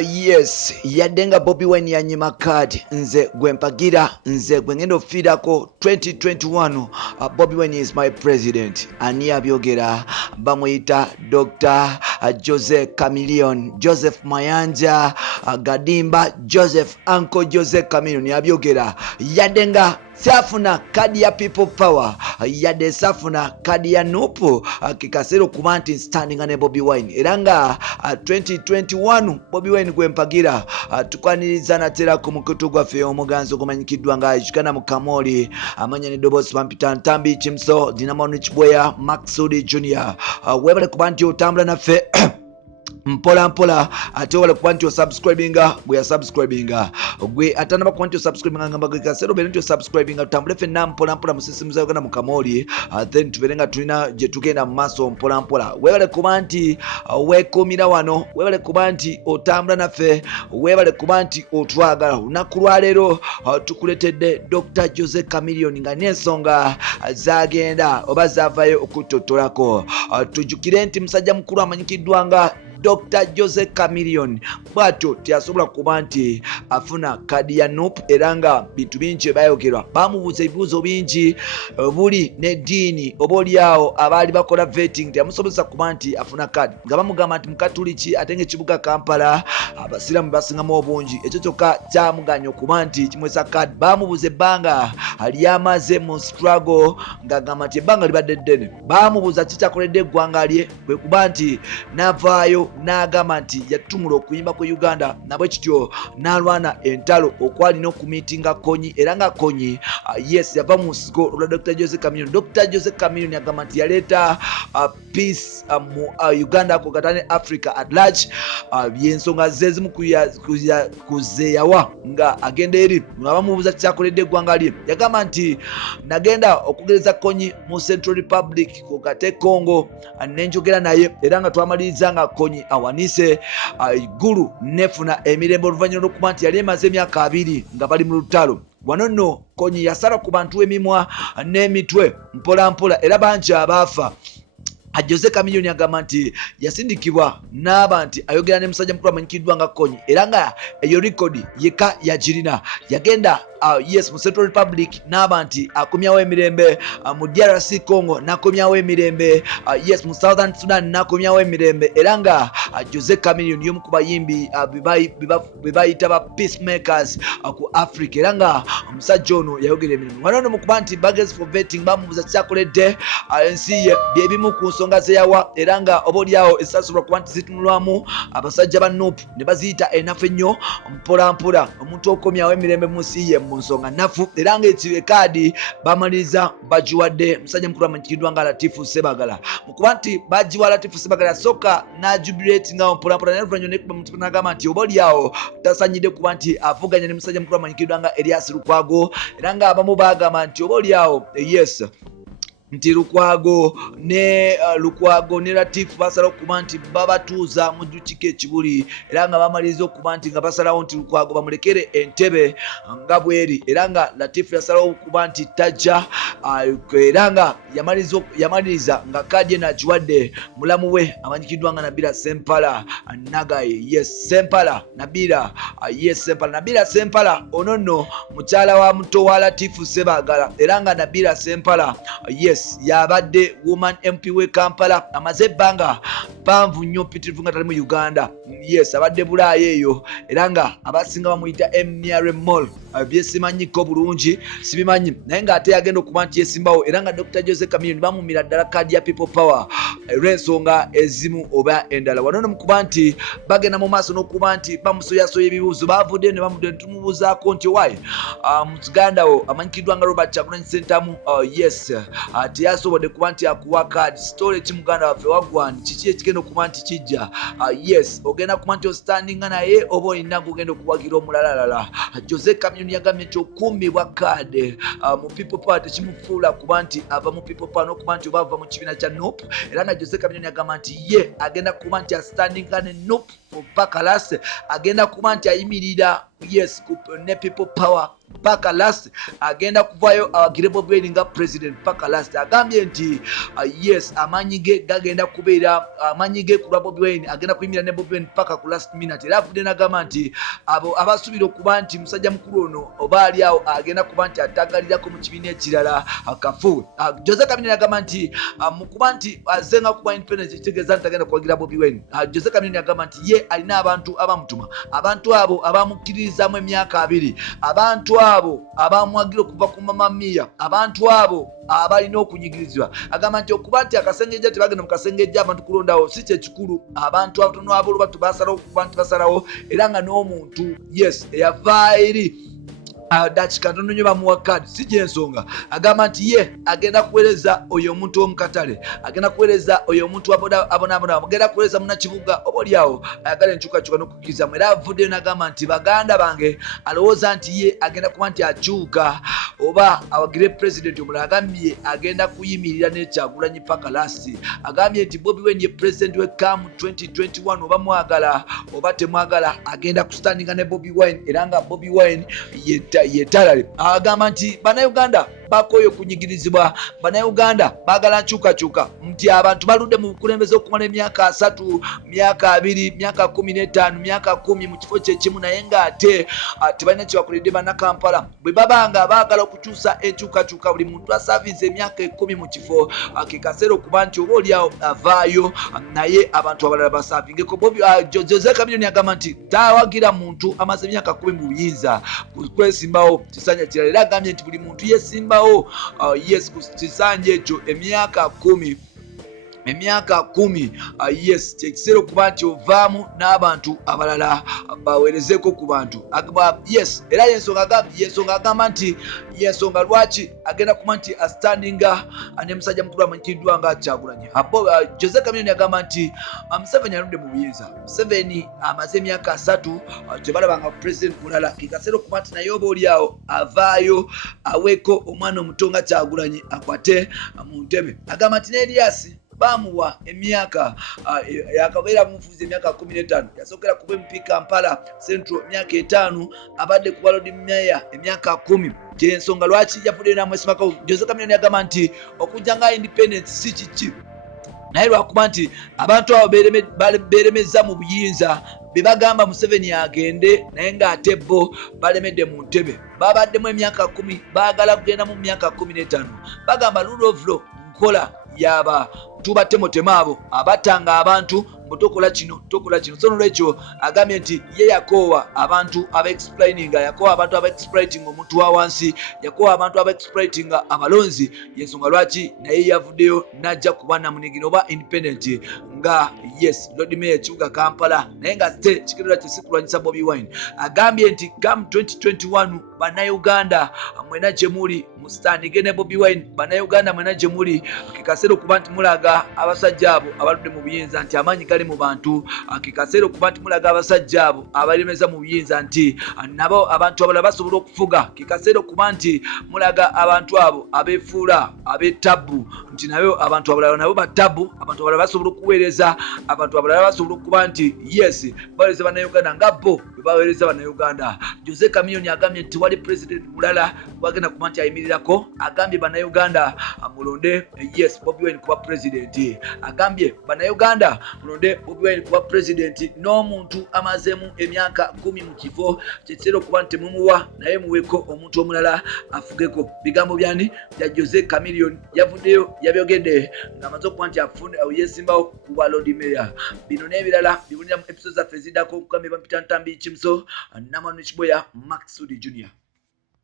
Yes, Yadde Bobi when Yanyima Kaadi Nzegwempagira ngenda ofirako 2021. Bobi when is my president. Ani abyogera bamuyita Dr. Chameleone, Joseph Mayanja, Gadimba, Joseph Uncle Joseph Chameleone abyogera Yadde safuna kadi ya people power yadde safuna kadi ya NUP kikasero kuba nti standing ne Bobi Wine era nga 2021 Bobi Wine gwempagira tukwaniriza natera ku mukutu gwaffe omuganzo gumanyikiddwa nga Uganda Mukamooli amanya ne Dobos Pampita Ntambi Chimso Dinamonu Chibweya Maxudi Junior webale kuba nti otambula naffe mpola mpola ate wale kuba nti osubscribinga gwe yasubscribinga gwe atanaba kuba nti osubscribinga ngamba gwe kasero bere nti osubscribinga tutambule ffenna mpola mpola mu system za Uganda Mukamooli then tubeere nga tulina gye tugenda mu maaso mpola mpola webale kuba nti weekuumira wano webale kuba nti otambula naffe webale kuba nti otwagala olunaku lwaleero tukuletedde Dr. Joseph Chameleone nga n'ensonga zagenda oba zaavayo okutotolako tujjukire nti musajja mukulu amanyikiddwa nga Dr. Joseph Chameleone bwato teyasobola kuba nti afuna kadi ya NUP era nga bintu bingi bayogerwa bamubuuza ebibuuzo bingi buli n'eddiini oba oliawo abaali bakola vetting teyamusobozesa kuba nti afuna kadi nga bamugamba nti mukatuliki ate ng'ekibuga Kampala abasiraamu basingamu obungi ekyo kyokka kyamuganya okuba nti kimwesa kadi bamubuuza ebbanga lyamaze mu struggle ng'agamba nti ebbanga libadde ddene bamubuuza kikyakoledde eggwanga lye kwe kuba nti n'avaayo n'agamba nti yatumula okuyimba ku Uganda nabwe kityo n'alwana entalo okwalina okumiitinga Konyi era nga Konyi yes yava mu nsiko olwa Dr. Joseph Chameleone. Dr. Joseph Chameleone agamba nti yaleeta peace mu Uganda ko katane Africa at large byensonga zezimu kuzeeyawa nga agenda eri nga bamubuuza kyakoledde eggwanga lye yagamba nti nagenda okugereza Konyi mu Central Republic ko kate Congo nenjogera naye era nga twamaliriza nga Konyi awanise igulu nefuna emirembe oluvannyuma lw'okuba nti yali emaze emyaka 2 nga bali mu lutalo wano nno Konyi yasala ku bantu emimwa n'emitwe mpola mpola era bangi abaafa. Joseph Chameleone agamba nti yasindikibwa n'aba nti ayogera ne musajja mukulu amanyikiddwa nga Konyi era nga eyo rekodi yeka yagirina yagenda yes mu Central Republic n'aba nti akomyawo emirembe mu DRC Congo n'akomyawo emirembe yes mu Southern Sudan n'akomyawo emirembe era nga Joseph Chameleone y'omu ku bayimbi be bayita ba peacemakers ku Africa era nga omusajja ono yayogera emirimu wano mu kuba nti baggage for vetting bamubuuza kyakoledde ensi ye byebimu ku nsonga zeyawa era nga oba oliawo esasulwa kuba nti zitunulwamu abasajja ba NUP ne baziyita enafu ennyo mpola mpola omuntu okomyawo emirembe mu nsi ye mu nsonga nafu era nga ekikaadi bamaliriza bagiwadde musajja mukulu amanyikiddwa nga Latifu Sebagala mu kuba nti bagiwa Latifu Sebagala yasooka n'ajubilate nga mpola mpola naye oluvannyuma nekuba muntu n'agamba nti oba oliawo tasanyidde kuba nti avuganya ne musajja mukulu amanyikiddwa nga Elias Lukwago era nga abamu bagamba nti oba oliawo yes nti Lukwago ne Latifu basalawo okuba nti babatuuza mu jjukiko ekibuli era nga bamaliriza okuba nti nga basalawo nti Lukwago bamulekere entebe nga bweri era nga Latifu yasalawo okuba nti tajja era nga yamaliriza nga kadi eno agiwadde mulamu we amanyikiddwa nga Nabila Sempala Nagaye yes Sempala Nabila yes Sempala Nabila Sempala ono nno mukyala wa muto wa Latifu Sebagala era nga Nabila Sempala yes yabadde woman MP we Kampala amaze ebbanga panvu nnyo mpitirivu nga tali mu Uganda yes abadde Bulaaya eyo era nga abasinga bamuyita MNRM Mall byesimanyiko bulungi sibimanyi naye nga ate yagenda okuba nti yesimbawo era nga Dr. Joseph Chameleone bamumira ddala kadi ya people power olw'ensonga ezimu oba endala wano ne mukuba nti bagenda mu maaso n'okuba nti bamusoyasoya ebibuuzo bavudde ne bamudde tumubuuzaako nti wayi muganda wo amanyikiddwa nga Robert Kyagulanyi Ssentamu yes teyasobodde kuba nti akuwa kadi story ki muganda waffe waggwani kiki ekigenda okuba nti kijja yes ogenda kuba nti ostandinga naye oba olina gogenda okuwagira omulalalala. Joseph Chameleone yagambye nti okuumibwa kadi mu people power tekimufuula kuba nti ava mu people power n'okuba nti oba ava mu kibiina kya NUP era nga Joseph Chameleone yagamba nti ye agenda kuba nti astandinga ne NUP paka lase agenda kuba nti ayimirira yes ne people power paka last agenda kuvayo awagire Bobi Wine nga president paka last. Agambye nti yes amanyi ge gagenda kubeera amanyi ge kulwa Bobi Wine agenda kuyimira ne Bobi Wine paka ku last minute. Era avudde n'agamba nti abo abasuubira okuba nti musajja mukulu ono oba ali awo agenda kuba nti atagalirako mu kibiina ekirala akafuwe. Jose Chameleone agamba nti mu kuba nti azenga kuba independence kitegeeza nti agenda kuwagira Bobi Wine. Jose Chameleone agamba nti ye alina abantu abamutuma, abantu abo abamukkiririzaamu emyaka 2, abantu abo abamwagira okuva ku Mama Mia, abantu abo abalina okunyigirizibwa. Agamba nti okuba nti akasengejja tebagenda mu kasengejja abantu kulondawo si kyekikulu. Abantu abatono ab'olubatu basalawo okuba nti basalawo era nga n'omuntu yes eyava eri dakika ntono nnyo bamuwa kaadi si gyensonga. Agamba nti ye agenda kuweereza oyo omuntu w'omukatale, agenda kuweereza oyo omuntu abonaabona, agenda kuweereza munnakibuga oba oliawo ayagala enkyukakyuka n'okukkirizamu. Era avuddeyo n'agamba nti baganda bange alowooza nti ye agenda kuba nti akyuka oba awagire pulezidenti omulala. Agambye agenda kuyimirira ne Kyagulanyi paka lasti. Agambye nti Bobi Wine ye pulezidenti w'ekkamu 2021 oba mwagala oba temwagala agenda kustandinga ne Bobi Wine era nga Bobi Wine yetalale. Agamba nti bannayuganda bakoyo kunyigirizibwa, bannayuganda baagala nkyukakyuka, nti abantu baludde mu bukulembeze okumala emyaka 3, myaka 2, myaka 15, myaka 10 mu kifo kyekimu naye ng'ate tebalina kyebakoledde bannakampala. Bwe babanga baagala okukyusa enkyukakyuka buli muntu asaavinze emyaka 10 mu kifo ke kaseera okuba nti oba oliawo avaayo naye abantu abalala basaavingeko. Jose Chameleone agamba nti tawagira muntu amaze emyaka 10 mu buyinza kwesimbawo kisanja kirala. Era agambye nti buli muntu yesimbawo yes ku kisanja ekyo emyaka 10 yes kyekiseera okuba nti ovaamu n'abantu abalala baweerezeko ku bantu. Yes era yensonga agamba nti yensonga lwaki agenda kuba nti astandinga ne musajja mukulu amanyikiddwa nga Kyagulanyi. Jose Chameleone agamba nti Museveni aludde mu buyinza, Museveni amaze emyaka 3 tebalabanga president mulala, kikaseera okuba nti naye oba oliawo avaayo aweeko omwana omuto nga Kyagulanyi akwate mu ntebe. Agamba nti ne Elias bamuwa emyaka yakabeera mufuzi emyaka 15, yasookera kuba MP Kampala Central emyaka 5, abadde ku Lord Mayor emyaka 10. Kyensonga lwaki yafudde n'amwesimako. Jose Chameleone agamba nti okujja nga independence si kiki, naye lwakuba nti abantu abo beeremeza mu buyinza bebagamba Museveni agende naye ng'ate bo balemedde mu ntebe. Babaddemu emyaka 10 baagala kugenda mu myaka 15. Bagamba rule of law nkola yaba tubatemotema abo abatanga abantu tokola kino. So nolwekyo agambye nti ye yakoowa abantu aba-explaininga, yakoowa abantu aba-exploiting omuntu wa wansi, yakoowa abantu aba-exploiting abalonzi. Yensonga lwaki naye yavuddeyo n'ajja kuba namunigino oba independent nga yes Lord Mayor ekibuga Kampala naye nga kigenda kisikulwanyisa Bobi Wine. Agambye nti come 2021 bannayuganda mwena gye muli mustandinge ne Bobi Wine. Bannayuganda mwena gye muli kikaseera okuba nti mulaga abasajja abo abaludde mu buyinza nti amaanyi gali mu bantu. Kikaseera okuba nti mulaga abasajja abo abalemeza mu buyinza nti nabo abantu abalala basobola okufuga. Kikaseera okuba nti mulaga abantu abo abeefuula ab'ettabu nti nayo abantu abalala nabo battabu, abantu abalala basobola okuweereza, abantu abalala basobola okuba nti yes baweereza bannayuganda nga bo baweereza bannayuganda. Jose Chameleone agambye nti wali president mulala wagenda kuba nti ayimirirako. Agambye bannayuganda mulonde yes Bobi Wine kuba president. Agambye bannayuganda mulonde Bobi Wine kuba president n'omuntu amazeemu emyaka 10 mu kifo kyekiseera okuba nti mumuwa naye muweko omuntu omulala afugeko. Bigambo byani bya Jose Chameleone yavuddeyo yabyogedde ng'amaze okuba nti yesimbawo ku bwa Lord Mayor. Bino n'ebirala bibulira mu episodes zaffe eziddako. Okukambe bampita Ntambi Kimso Namanu Kiboya Max Sudi Junior.